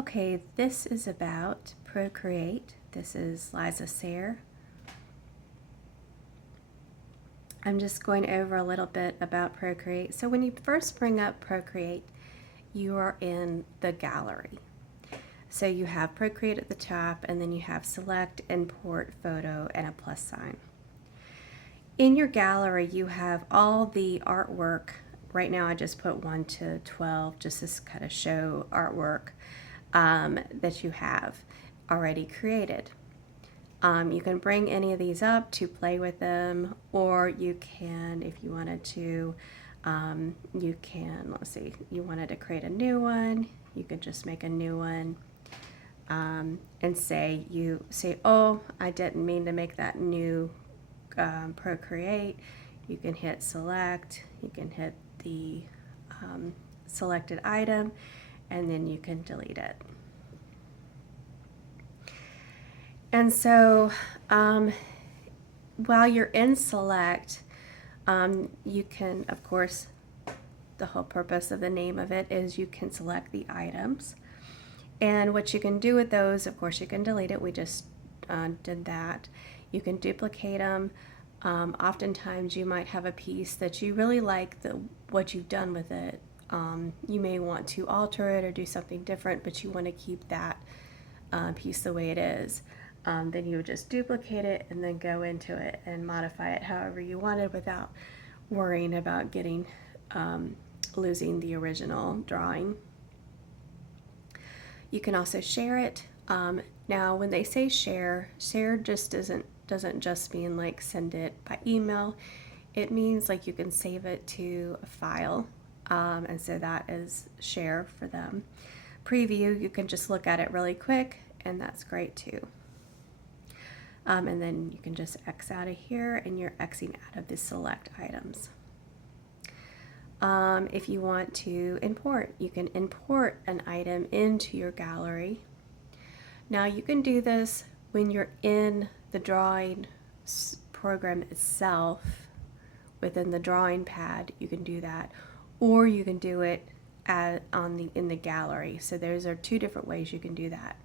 Okay, this is about Procreate. This is Liza Sayre. I'm just going over a little bit about Procreate. So when you first bring up Procreate, you are in the gallery. So you have Procreate at the top, and then you have Select, Import, Photo, and a plus sign. In your gallery, you have all the artwork. Right now I just put 1 to 12 just to kind of show artwork that you have already created. You can bring any of these up to play with them, or you can, if you wanted to, you can, let's see, you wanted to create a new one, you could just make a new one, and say, oh, I didn't mean to make that new Procreate. You can hit select, you can hit the selected item, and then you can delete it. And so while you're in select, you can, of course, the whole purpose of the name of it is you can select the items. And what you can do with those, of course, you can delete it. We just did that. You can duplicate them. Oftentimes you might have a piece that you really like what you've done with it. You may want to alter it or do something different, but you want to keep that piece the way it is. Then you would just duplicate it and then go into it and modify it however you wanted without worrying about losing the original drawing. You can also share it. Now when they say share just doesn't just mean like send it by email. It means like you can save it to a file, and so that is share for them. Preview, you can just look at it really quick, and that's great too. And then you can just X out of here, and you're Xing out of the select items. If you want to import, you can import an item into your gallery. Now you can do this when you're in the drawing program itself, within the drawing pad, you can do that, or you can do it in the gallery. So those are two different ways you can do that.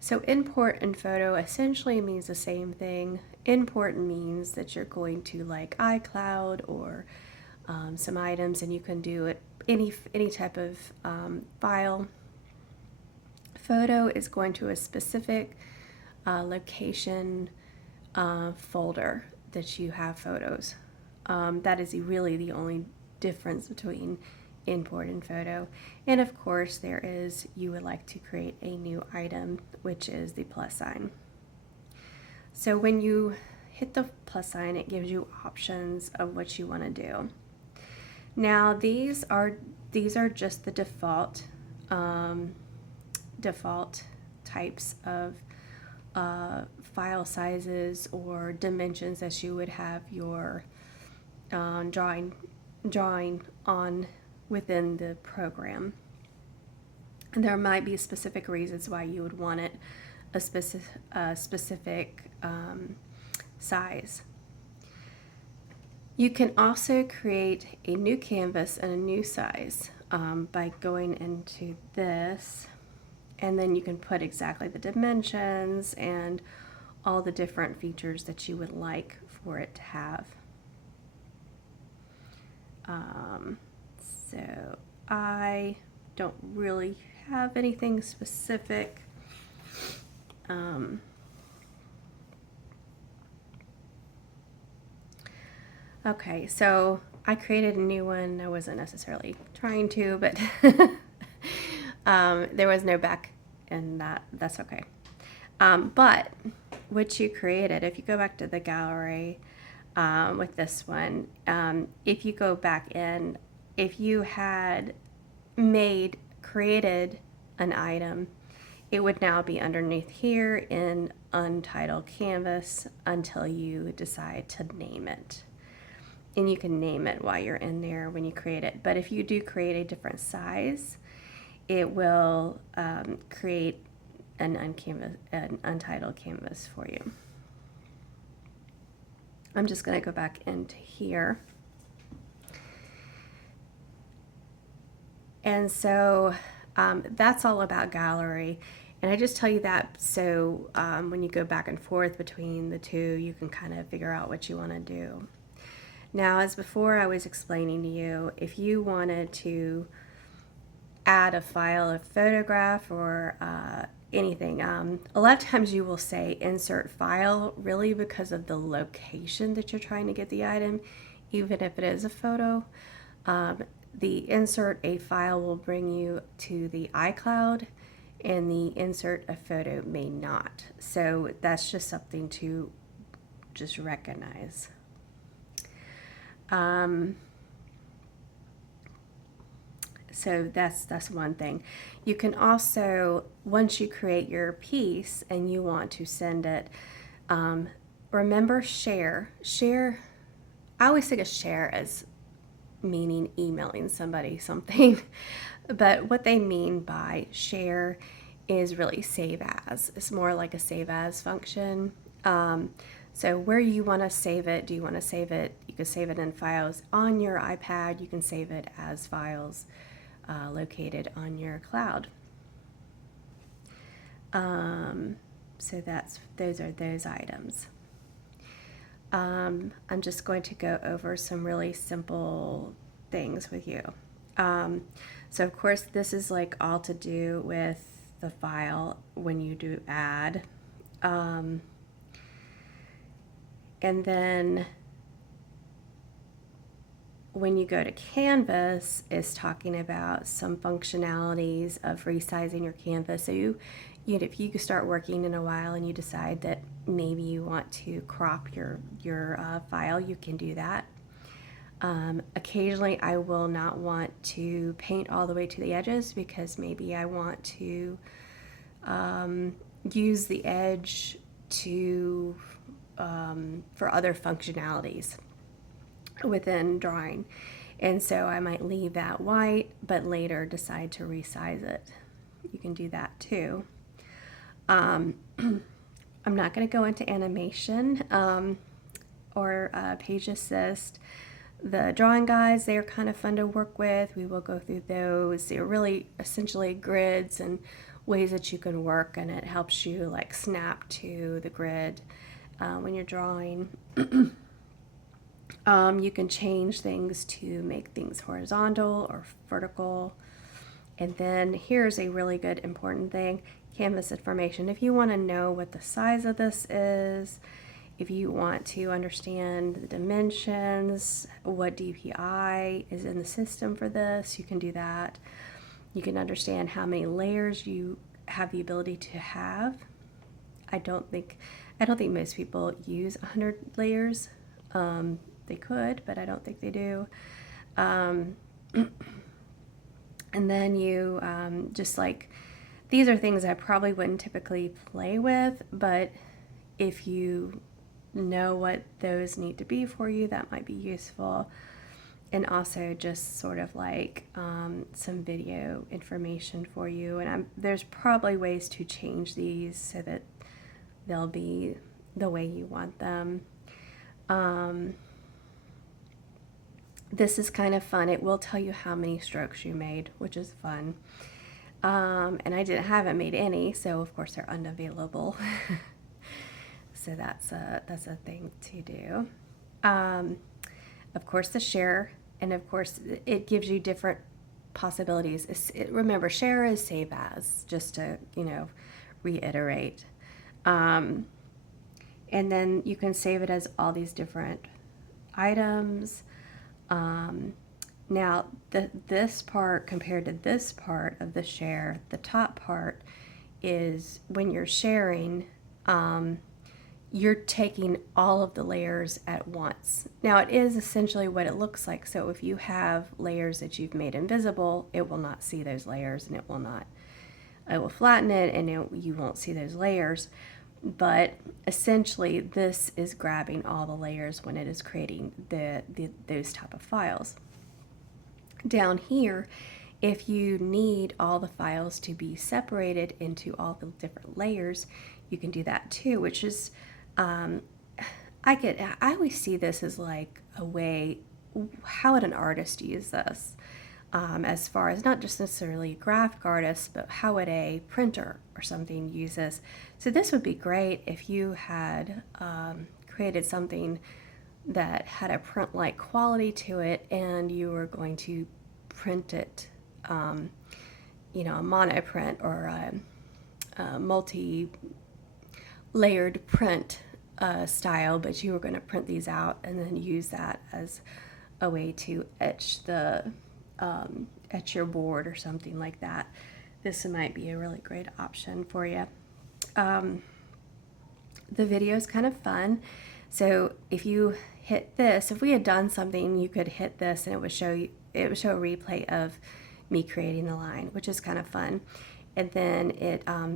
So import and photo essentially means the same thing. Import means that you're going to like iCloud or some items, and you can do it any type of file. Photo is going to a specific location folder that you have photos. That is really the only difference between import and photo. And of course you would like to create a new item, which is the plus sign. So when you hit the plus sign, it gives you options of what you want to do. Now these are just the default types of file sizes or dimensions that you would have your drawing on within the program. And there might be specific reasons why you would want it a specific size. You can also create a new canvas and a new size by going into this, and then you can put exactly the dimensions and all the different features that you would like for it to have. So I don't really have anything specific. Okay, so I created a new one. I wasn't necessarily trying to, but there was no back, and that's okay. But what you created, if you go back to the gallery with this one, if you go back in, if you had created an item, it would now be underneath here in Untitled Canvas until you decide to name it. And you can name it while you're in there when you create it. But if you do create a different size, it will create an Untitled Canvas for you. I'm just going to go back into here. And so That's all about gallery. And I just tell you that so when you go back and forth between the two, you can kind of figure out what you want to do. Now, as before I was explaining to you, if you wanted to add a file, a photograph, or anything, a lot of times you will say insert file, really because of the location that you're trying to get the item, even if it is a photo. The insert a file will bring you to the iCloud, and the insert a photo may not. So that's just something to just recognize. So that's one thing. You can also, once you create your piece and you want to send it, remember share. Share, I always think of share as meaning emailing somebody something, but what they mean by share is really save as. It's more like a save as function. So where you want to save it, do you want to save it? You can save it in files on your iPad. You can save it as files located on your cloud. So those are those items. I'm just going to go over some really simple things with you. So of course this is like all to do with the file when you do add. And then when you go to Canvas, it's talking about some functionalities of resizing your canvas. So if you start working in a while and you decide that maybe you want to crop your file, you can do that. Occasionally I will not want to paint all the way to the edges because maybe I want to use the edge to for other functionalities within drawing, and so I might leave that white but later decide to resize it. You can do that too. I'm not going to go into animation or page assist. The drawing guides, they are kind of fun to work with. We will go through those. They're really essentially grids and ways that you can work, and it helps you like snap to the grid when you're drawing. You can change things to make things horizontal or vertical. And then here's a really good important thing, canvas information. If you want to know what the size of this is, if you want to understand the dimensions, what DPI is in the system for this, you can do that. You can understand how many layers you have the ability to have. I don't think most people use 100 layers. They could, but I don't think they do. And then you just like, these are things I probably wouldn't typically play with, but if you know what those need to be for you, that might be useful. And also just sort of like some video information for you. And there's probably ways to change these so that they'll be the way you want them. This is kind of fun. It will tell you how many strokes you made, which is fun. And I haven't made any, so of course they're unavailable. So that's a thing to do. Of course the share, and of course it gives you different possibilities. Remember, share is save as, just to reiterate. And then you can save it as all these different items. Now this part compared to this part of the share, the top part is when you're sharing, you're taking all of the layers at once. Now it is essentially what it looks like. So if you have layers that you've made invisible, it will not see those layers, and it will flatten it, and you won't see those layers. But essentially this is grabbing all the layers when it is creating those type of files. Down here, if you need all the files to be separated into all the different layers, you can do that too, which is I always see this as like a way, how would an artist use this? as far as not just necessarily a graphic artist, but how would a printer or something use this. So this would be great if you had created something that had a print-like quality to it, and you were going to print it, you know, a monoprint or a multi-layered print style, but you were going to print these out and then use that as a way to etch your board or something like that. This might be a really great option for you. The video is kind of fun. So if you hit this, if we had done something, you could hit this and it would show a replay of me creating the line, which is kind of fun. And then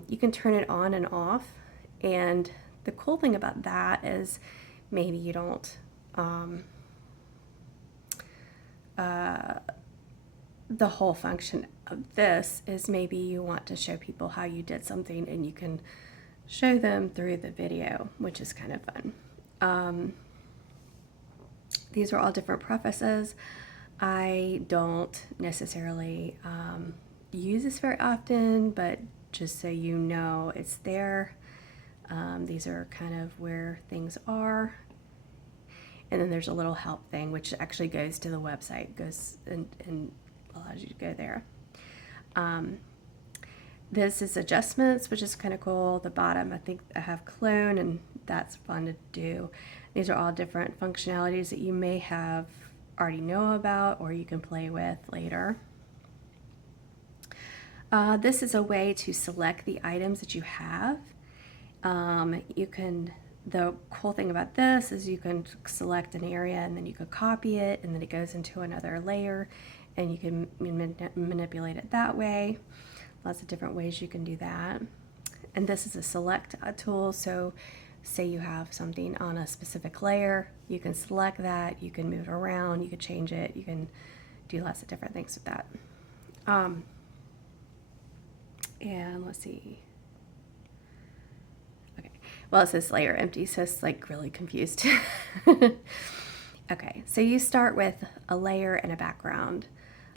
you can turn it on and off. And the cool thing about that is maybe you don't the whole function of this is maybe you want to show people how you did something, and you can show them through the video, which is kind of fun. These are all different prefaces. I don't necessarily use this very often, but just so you know, it's there. These are kind of where things are. And then there's a little help thing, which actually goes to the website, goes and allows you to go there. This is adjustments, which is kind of cool. The bottom, I think I have clone, and that's fun to do. These are all different functionalities that you may have already know about, or you can play with later. This is a way to select the items that you have. The cool thing about this is you can select an area and then you can copy it, and then it goes into another layer, and you can manipulate it that way. Lots of different ways you can do that. And this is a select tool, so say you have something on a specific layer, you can select that, you can move it around, you can change it, you can do lots of different things with that. And let's see. Okay, well, it says layer empty, so it's like really confused. Okay, so you start with a layer and a background.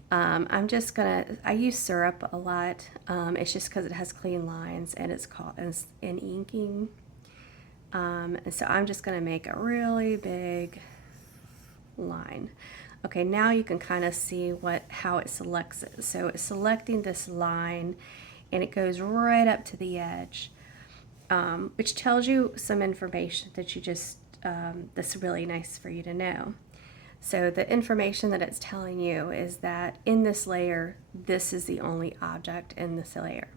I use syrup a lot. It's just because it has clean lines, and it's called in inking. And so I'm just gonna make a really big line. Okay, now you can kind of see how it selects it. So it's selecting this line, and it goes right up to the edge, which tells you some information that that's really nice for you to know. So the information that it's telling you is that in this layer, this is the only object in this layer.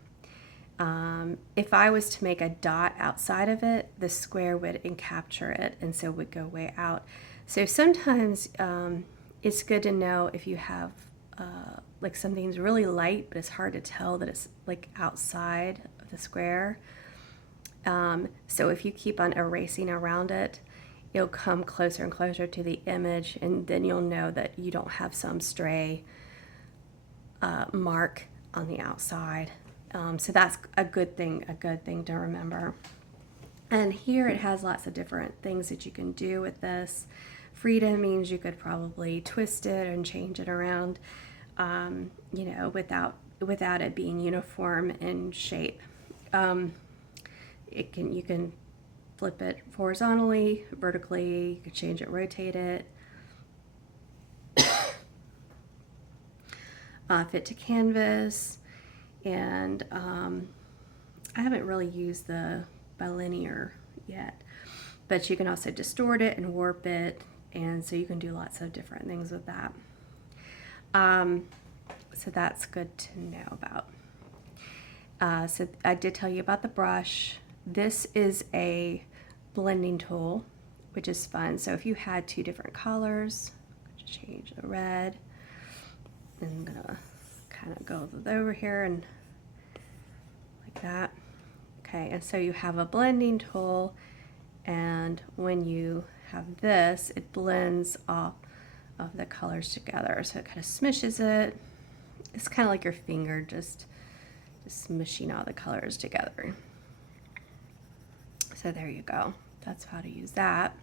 If I was to make a dot outside of it, the square would encapture it, and so would go way out. So sometimes it's good to know if you have like something's really light, but it's hard to tell that it's like outside of the square. So if you keep on erasing around it, it'll come closer and closer to the image, and then you'll know that you don't have some stray mark on the outside. So that's a good thing to remember. And here it has lots of different things that you can do with this. Freedom means you could probably twist it and change it around, you know, without it being uniform in shape. You can flip it horizontally, vertically, you could change it, rotate it. Fit to canvas, and I haven't really used the bilinear yet, but you can also distort it and warp it, and so you can do lots of different things with that. So that's good to know about. So I did tell you about the brush. This is a blending tool, which is fun. So if you had two different colors, just change the red. And I'm gonna kind of go over here and like that. Okay, and so you have a blending tool, and when you have this, it blends all of the colors together. So it kind of smushes it. It's kind of like your finger just smushing all the colors together. So there you go. That's how to use that.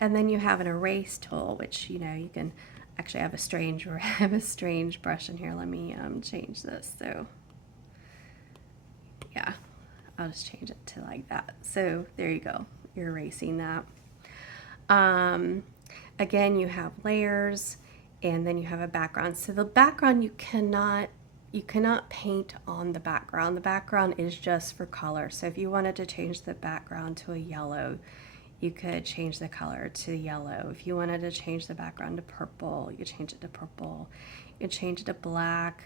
And then you have an erase tool, which, you know, you can Actually, I have a strange brush in here. Let me change this. So yeah, I'll just change it to like that. So there you go. You're erasing that. Again, you have layers, and then you have a background. So the background, you cannot paint on the background. The background is just for color. So if you wanted to change the background to a yellow, you could change the color to yellow. If you wanted to change the background to purple, you change it to purple. You change it to black.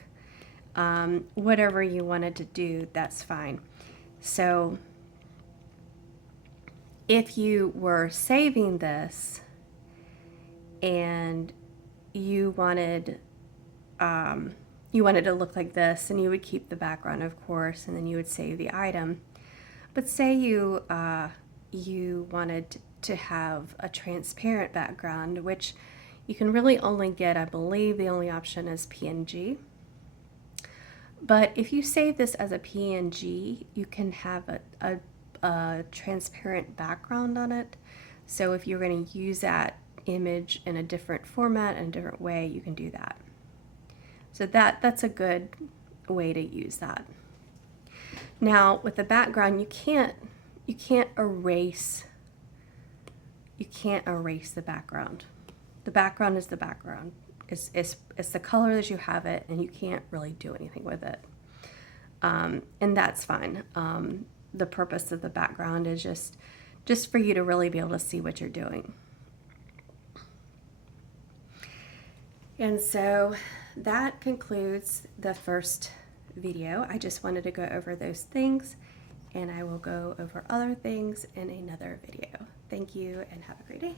Whatever you wanted to do, that's fine. So if you were saving this and you wanted to look like this, and you would keep the background, of course, and then you would save the item. But say you wanted to have a transparent background, which you can really only get, I believe the only option is PNG. But if you save this as a PNG, you can have a transparent background on it. So if you're going to use that image in a different format and a different way, you can do that. So that's a good way to use that. Now with the background, you can't erase the background. The background is the background. It's the color as you have it, and you can't really do anything with it. And that's fine. The purpose of the background is just for you to really be able to see what you're doing. And so that concludes the first video. I just wanted to go over those things, and I will go over other things in another video. Thank you and have a great day.